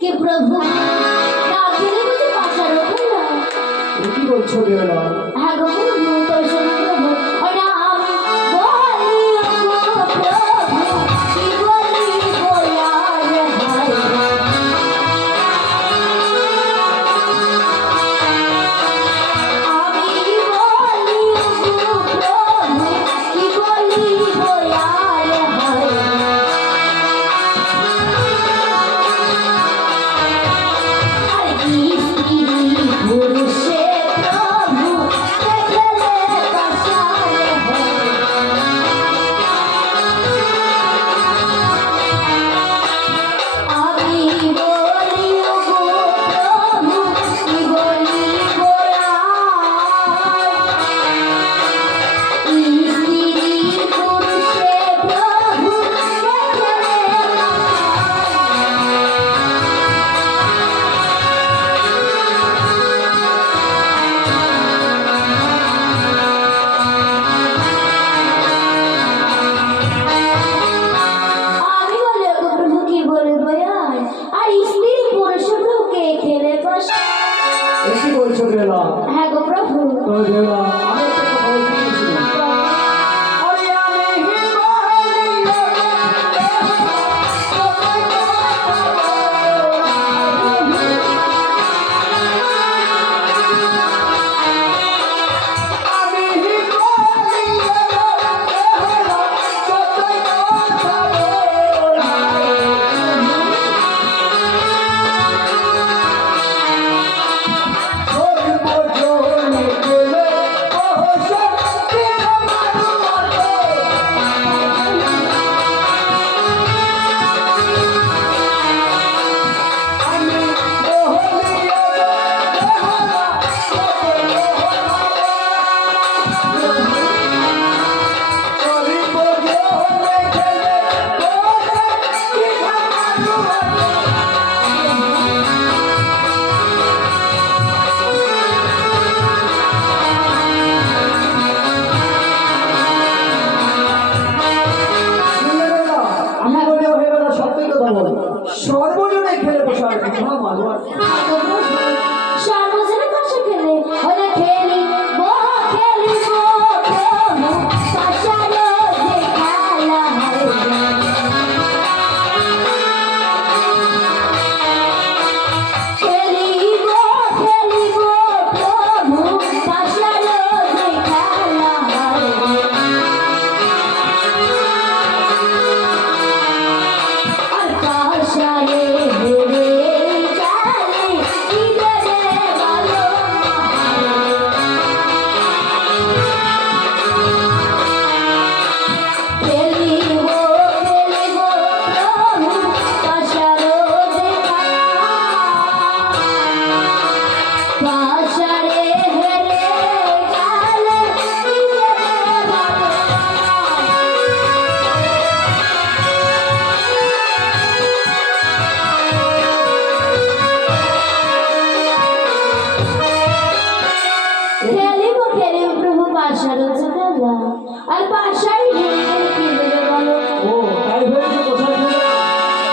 कि प्रभु ना खेले मुझे पाशा रोकेला কি বলছো বেলা? হ্যাঁ গো প্রভু তোর শোনো প্রভু ওই না আমি বলি গো প্রভু কি বলি বলা রে ভাই আমি বলি গো প্রভু কি বলি বলা রে ভাই আরে কি পুরুষে প্রভু দেখলে পাশারে আমি বলি গো প্রভু কি বলি গোরা স্ত্রী পুরুষে প্রভু দেখলে আমি বলি গো প্রভু কি বলবো আর স্ত্রী পুরুষ প্রভুকে খেলে পাশা কি বলছো বেলা? হ্যাঁ গো প্রভু তো বেলা আমি একটা কথা বলছিলাম। আরে আমি সর্বজনে খেলে বসা মানো সর্বজনে পাশা খেলে ওরে খেলি গো প্রভু পাশারে যে খেলা খেলি গো প্রভু পাশারে যে খেলা আর পাশারে হেরে গেলে কি দেবে ভালো খেলিব প্রভু পাশারো দেখা পাশারে হেরে গেলে কি দেবে ভালো খেলিব প্রভু পাশারো দেখা আর পাশাই হেরে গেলে কি দেবে বলো ও তাই হয়েছে কোথায় খেলে?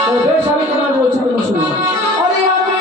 তো বেশ আমি তোমার বলছি তুমি শুনো। আরে আমি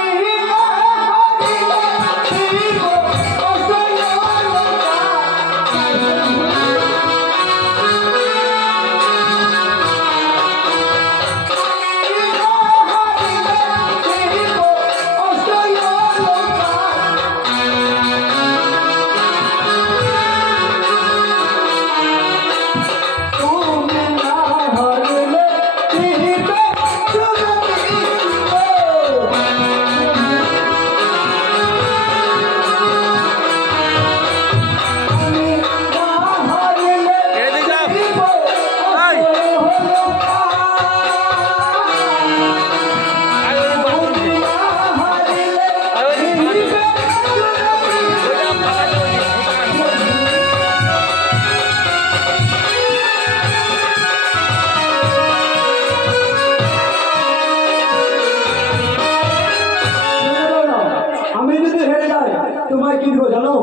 তোমায় কি দেবো জানো?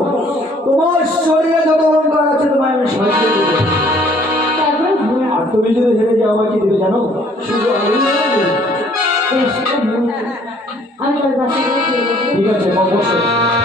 তোমার শরীরে যত অলঙ্কার আছে তোমায় আমি সবাই দেবো। আর তুমি যদি হেরে যাও আমায় কি দেবে জানো? শুধু আমি আমি তার বাসা করে ফিরে যাবো। ঠিক আছে, অবশ্যই।